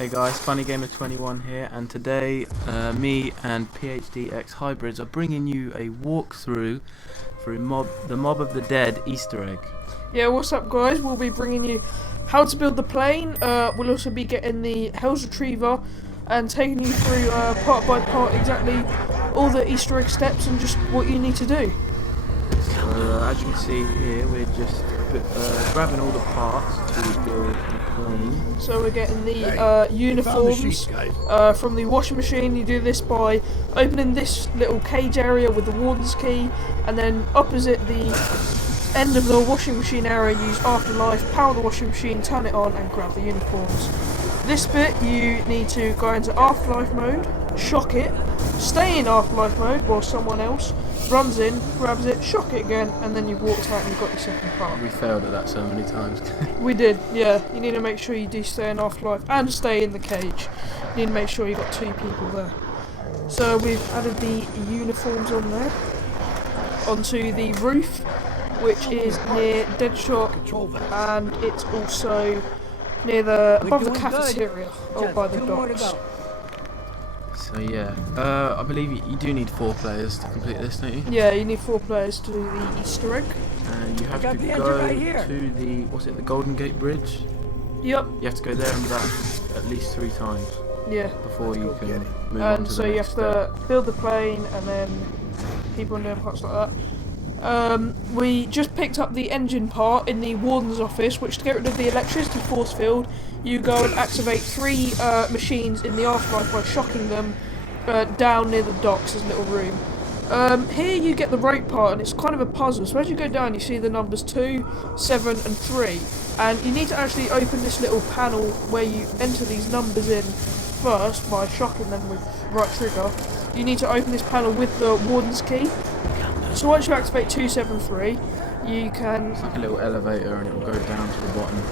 Hey guys, Funny Gamer 21 here, and today me and PhDX Hybrids are bringing you a walkthrough through the Mob of the Dead Easter egg. Yeah, what's up guys? We'll be bringing you how to build the plane. We'll also be getting the Hell's Retriever and taking you through part by part exactly all the Easter egg steps and just what you need to do. So as you can see here, we're just grabbing all the parts to build the plane. So we're getting the uniforms from the washing machine. You do this by opening this little cage area with the warden's key, and then opposite the end of the washing machine area, use Afterlife, power the washing machine, turn it on and grab the uniforms. This bit you need to go into Afterlife mode, shock it, stay in Afterlife mode while someone else runs in, grabs it, shock it again, and then you've walked out and you've got your second part. We failed at that so many times. We did, yeah. You need to make sure you do stay in Afterlife and stay in the cage. You need to make sure you've got two people there. So we've added the uniforms on there, onto the roof, which is near Deadshot, and it's also near above the cafeteria, or by the docks. So yeah, I believe you do need 4 players to complete this, don't you? Yeah, you need 4 players to do the Easter egg. You have to go to the Golden Gate Bridge? Yep. You have to go there and back at least 3 times. Yeah. Before you can move on to the next so you have to build the plane and then keep on doing parts like that. We just picked up the engine part in the warden's office, which to get rid of the electricity force field, you go and activate 3 machines in the Afterlife by shocking them down near the docks. There's a little room. Here you get the rope part, and it's kind of a puzzle. So as you go down, you see the numbers 2, 7 and 3, and you need to actually open this little panel where you enter these numbers in first by shocking them with right trigger. You need to open this panel with the warden's key. So once you activate 273, you can... It's like a little elevator and it will go down to the bottom.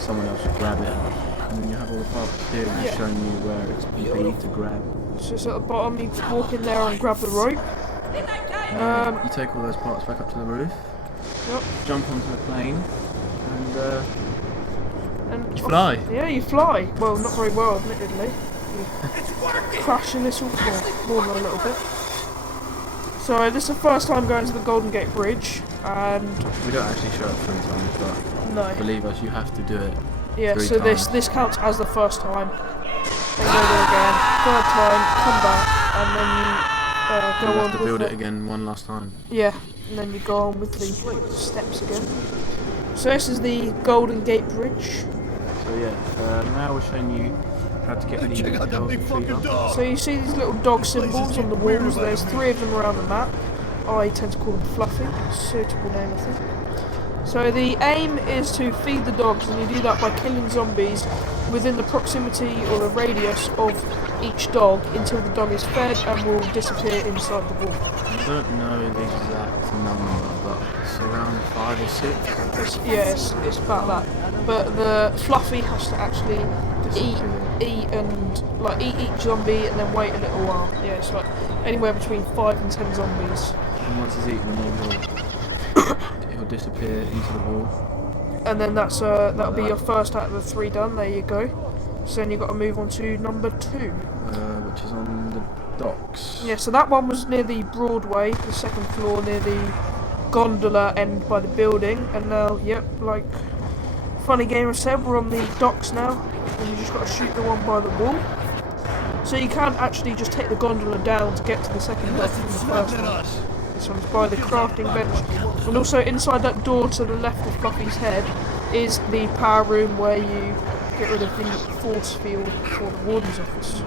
Someone else will grab it. And then you have all the parts here showing you where it's complete to grab. So it's at the bottom, you walk in there and grab the rope. You take all those parts back up to the roof. Yep. Jump onto the plane. And you fly. Yeah, you fly. Well, not very well, admittedly. You crash a little, more than a little bit. So this is the first time going to the Golden Gate Bridge, and we don't actually show it 3 times, but no, believe us, you have to do it. Yeah, so this counts as the first time. Then go there again, 3rd time, come back, and then you go on to build it again one last time. Yeah, and then you go on with the steps again. So this is the Golden Gate Bridge. So yeah, now we're showing you how to get the Hell's Retriever. So you see these little dog symbols on the walls. There's 3 of them around the map. I tend to call them Fluffy, suitable name I think. So the aim is to feed the dogs, and you do that by killing zombies within the proximity or the radius of each dog until the dog is fed and will disappear inside the wall. I don't know the exact number, but it's around 5 or 6. It's about that. But the Fluffy has to actually eat each zombie and then wait a little while. Yeah, it's like anywhere between 5 and 10 zombies. And once he's eaten them, he'll disappear into the wall. And then that'll be your first out of the 3 done. There you go. So then you've got to move on to number 2, which is on the docks. Yeah, so that one was near the Broadway, the 2nd floor, near the gondola end by the building. And now, yep, like Funny Gamer said, we're on the docks now, and you just got to shoot the one by the wall. So you can't actually just take the gondola down to get to the second dock from the first one. This one's by the crafting bench. And also inside that door to the left of Fluffy's head is the power room where you get rid of the force field for the warden's office.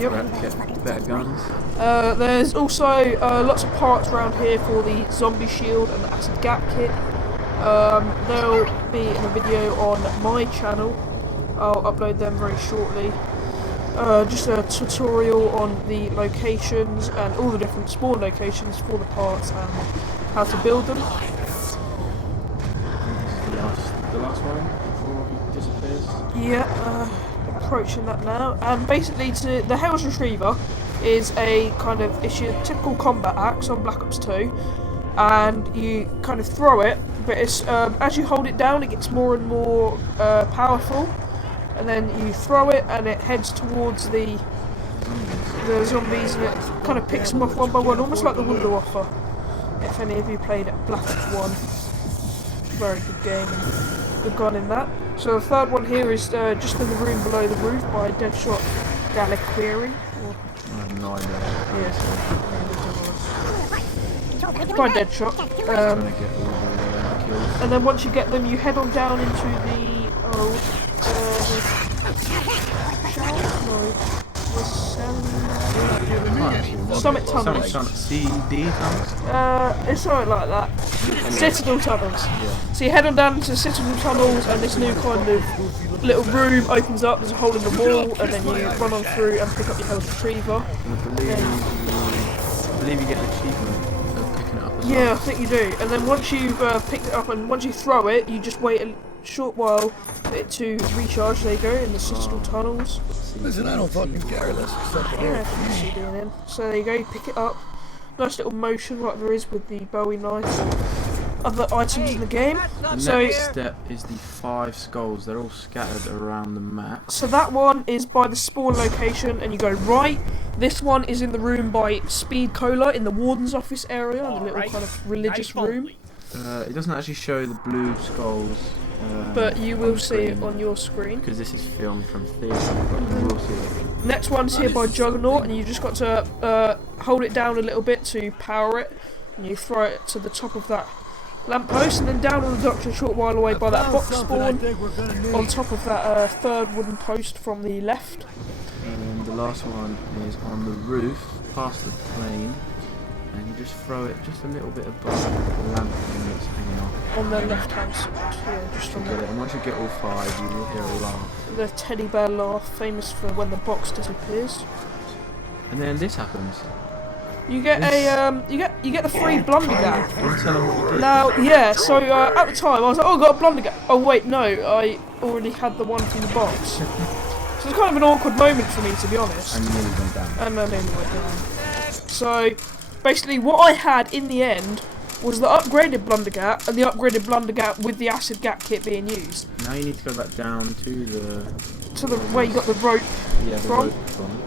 Get better guns. There's also lots of parts around here for the zombie shield and the acid gap kit. They'll be in a video on my channel. I'll upload them very shortly. Just a tutorial on the locations and all the different spawn locations for the parts and how to build them. The last one before he disappears. Yeah, approaching that now. And basically, the Hell's Retriever is a kind of, it's your typical combat axe on Black Ops 2. and you kind of throw it, but it's as you hold it down, it gets more and more powerful, and then you throw it, and it heads towards the zombies, and it kind of picks them off one by one, almost like the Wonder Waffle. If any of you played Black Ops 1, very good game, and good gun in that. So the third one here is just in the room below the roof by Deadshot Galaquiri. I have no idea. Yes. By Deadshot. Trying to get all the kills. And then once you get them, you head on down into the Summit Tunnels. CD tunnels? It's something like that. Citadel Tunnels. Yeah. So you head on down to Citadel Tunnels, and this new kind of little room opens up. There's a hole in the wall, and then you run on through and pick up your health retriever. And I believe you get an achievement for picking it up as well. Yeah, I think you do. And then once you've picked it up, and once you throw it, you just wait a short while for it to recharge. There you go, in the Citadel Tunnels. Listen, I don't fucking care. Let's start the Yeah, CD in. So there you go, you pick it up. Nice little motion like there is with the Bowie knife and other items in the game. The So next step is the 5 skulls. They're all scattered around the map. so that one is by the spawn location, and you go right. This one is in the room by Speed Cola in the warden's office area, the little kind of religious room. It doesn't actually show the blue skulls. But you on will the see it screen on your screen. because this is filmed from theatre, but you will see it. Next one's here by Juggernaut, and you just got to hold it down a little bit to power it, and you throw it to the top of that lamppost, and then down on the doctor a short while away by that box spawn, on top of that third wooden post from the left. And the last one is on the roof, past the plane, and you just throw it just a little bit above the lamp that's hanging off. On the left hand side, yeah, just on Get it. the, And once you get all 5, you will hear a laugh. the teddy bear laugh, famous for when the box disappears. And then this happens. You get you get the free blundergat. You want to tell them what you did? Now, yeah, so at the time I was like, oh, I got a blundergat. Oh wait, no, I already had the one from the box. So it's kind of an awkward moment for me, to be honest. And you nearly went down. And then it went down. So basically, what I had in the end was the upgraded blundergat and the upgraded blundergat with the acid gat kit being used. Now you need to go back down to the Where you got the rope. yeah, the From? rope from.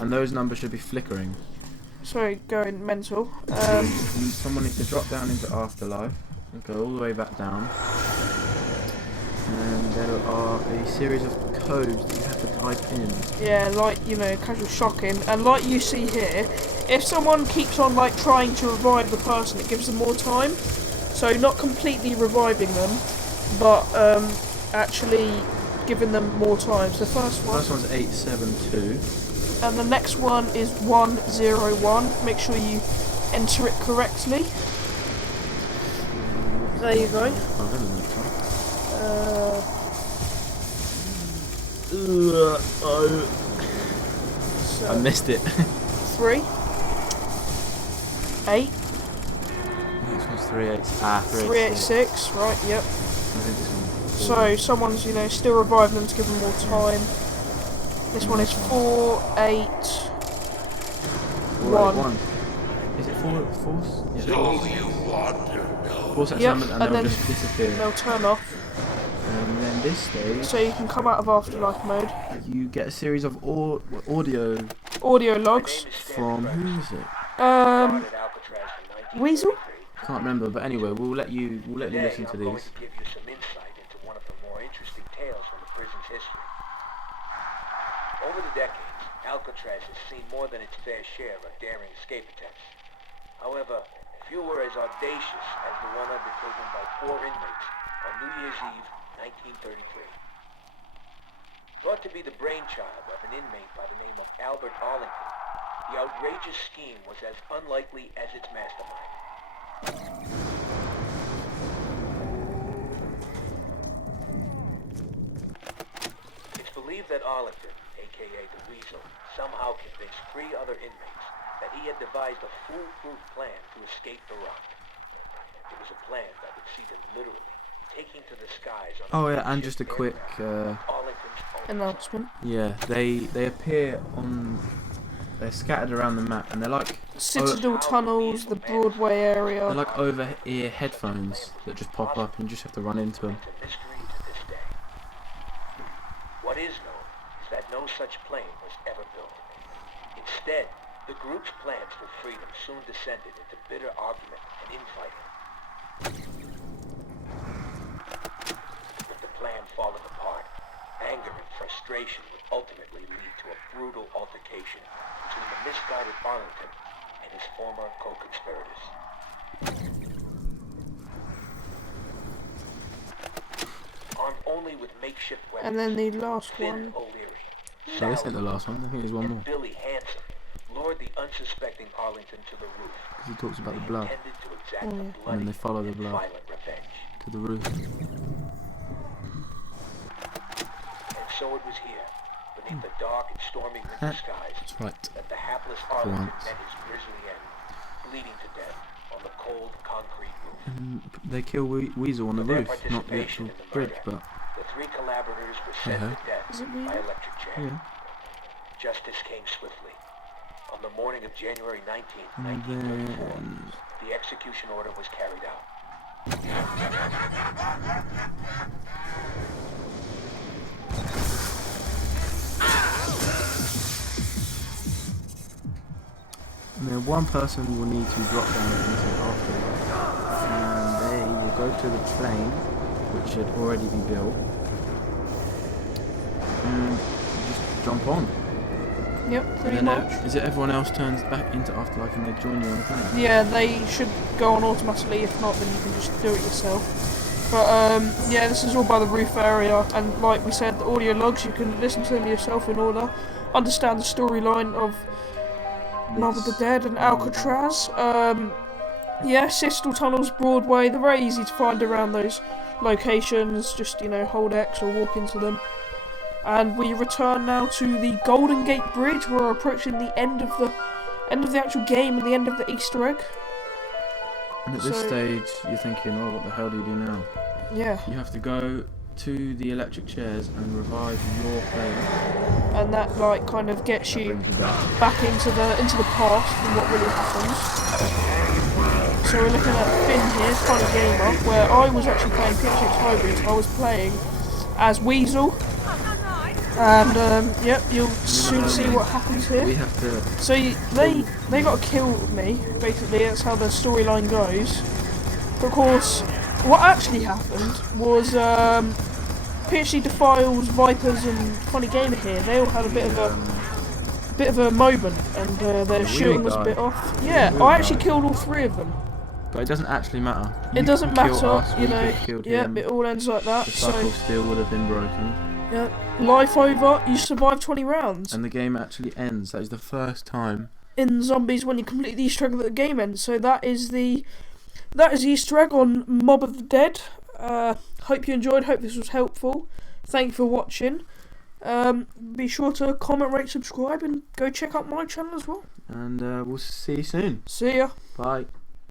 And those numbers should be flickering. Sorry, going mental. Someone needs to drop down into Afterlife and go all the way back down. And there are a series of codes that you have to type in. Yeah, like, you know, casual shocking. And like you see here, if someone keeps on like trying to revive the person, it gives them more time. So not completely reviving them, but actually giving them more time. So first The one, first one's 872. and the next one is 101. Make sure you enter it correctly. There you go. Oh, I don't know that one. So I missed it. 3, 8, Next one's 38. Ah, 386. 386. Right, yep. I think this one. So someone's, you know, still reviving them to give them more time. This one is 4, 8, 1. Is it 4? Force? Yeah, So you want to know? Force at Yep, summon and and they'll then just disappear. They'll turn off, And then this stage, so you can come out of afterlife mode. you get a series of audio Audio logs. from, who is it? Weasel? Can't remember, but anyway, we'll let you listen to I'm going these. to give you some insight into one of the more interesting tales from the prison's history. Over the decades, Alcatraz has seen more than its fair share of daring escape attempts. However, few were as audacious as the one undertaken by 4 inmates on New Year's Eve, 1933. Thought to be the brainchild of an inmate by the name of Albert Arlington, the outrageous scheme was as unlikely as its mastermind. It's believed that Arlington, aka the Weasel, somehow convinced 3 other inmates that he had devised a foolproof plan to escape the rock. It was a plan that would see them literally taking to the skies on Oh yeah, and just a quick, Arlington's own Announcement. yeah, they appear on, they're scattered around the map, and they're like Citadel tunnels, the Broadway They're area. like over-ear headphones that just pop up and you just have to run into them. It's a mystery to this day. What is known is that no such plane was ever built. Instead, the group's plans for freedom soon descended into bitter argument and infighting. With the plan falling apart, anger and frustration would ultimately lead to a brutal altercation between the misguided Arlington and his former co-conspirators. Armed only with makeshift weapons, And then the last Finn one. O'Leary, No, this ain't the last one. I think there's one more. and Billy Hanson lured the unsuspecting Arlington to the roof. Because he talks about the They blood. intended to exact Oh, a yeah. And bloody then they follow the and blood violent revenge. to the roof. And so it was here, beneath the dark and stormy winter skies, That's right. that the hapless Arlington once. met his grisly end, bleeding to death on the cold concrete roof. And they kill Weasel on the For their roof, not the participation actual in the bridge, murder, but the three collaborators were sent Uh-huh. to death Is it by Weasel? electric chair. yeah. Justice came swiftly. On the morning of January 19th, And 1934, then the execution order was carried out. one person will need to drop down into it afterwards, and they will go to the plane, which should already be built, and just jump on. Yep, And pretty then much. is it everyone else turns back into afterlife and they join you on the plane? Yeah, they should go on automatically. If not, then you can just do it yourself. But yeah, this is all by the roof area, and like we said, the audio logs, you can listen to them yourself in order, understand the storyline of Mob of the Dead and Alcatraz. Yeah, Citadel Tunnels, Broadway, they're very easy to find around those locations. Just, hold X or walk into them. And we return now to the Golden Gate Bridge. We're approaching the end of the actual game and the end of the Easter egg. And at this So- stage, you're thinking, oh, what the hell do you do now? Yeah, You have to go to the electric chairs and revive your player. and that kind of gets That you brings you back. back into the past and what really happens. So we're looking at Finn here, kind of gamer, where I was actually playing PHX Hybrids. I was playing as Weasel. And yep, you'll soon see what happens We here. have to. So they got to kill me. Basically, that's how the storyline goes. But of course, what actually happened was PhD Defiles, Vipers, and Funny Gamer here. They all had a bit of a moment, and their shooting was a bit off. Yeah, We all I actually died. killed all three of them. But it doesn't actually matter. It doesn't could kill matter, us, we could have killed Yep, him. it all ends like that. The So cycle still would have been broken. yeah, life over. You survive 20 rounds. And the game actually ends. That is the first time. In Zombies, when you complete the Easter egg at the game ends. So that is the Easter egg on Mob of the Dead. Hope you enjoyed. Hope this was helpful. Thank you for watching. Be sure to comment, rate, subscribe, and go check out my channel as well. And we'll see you soon. See ya. Bye.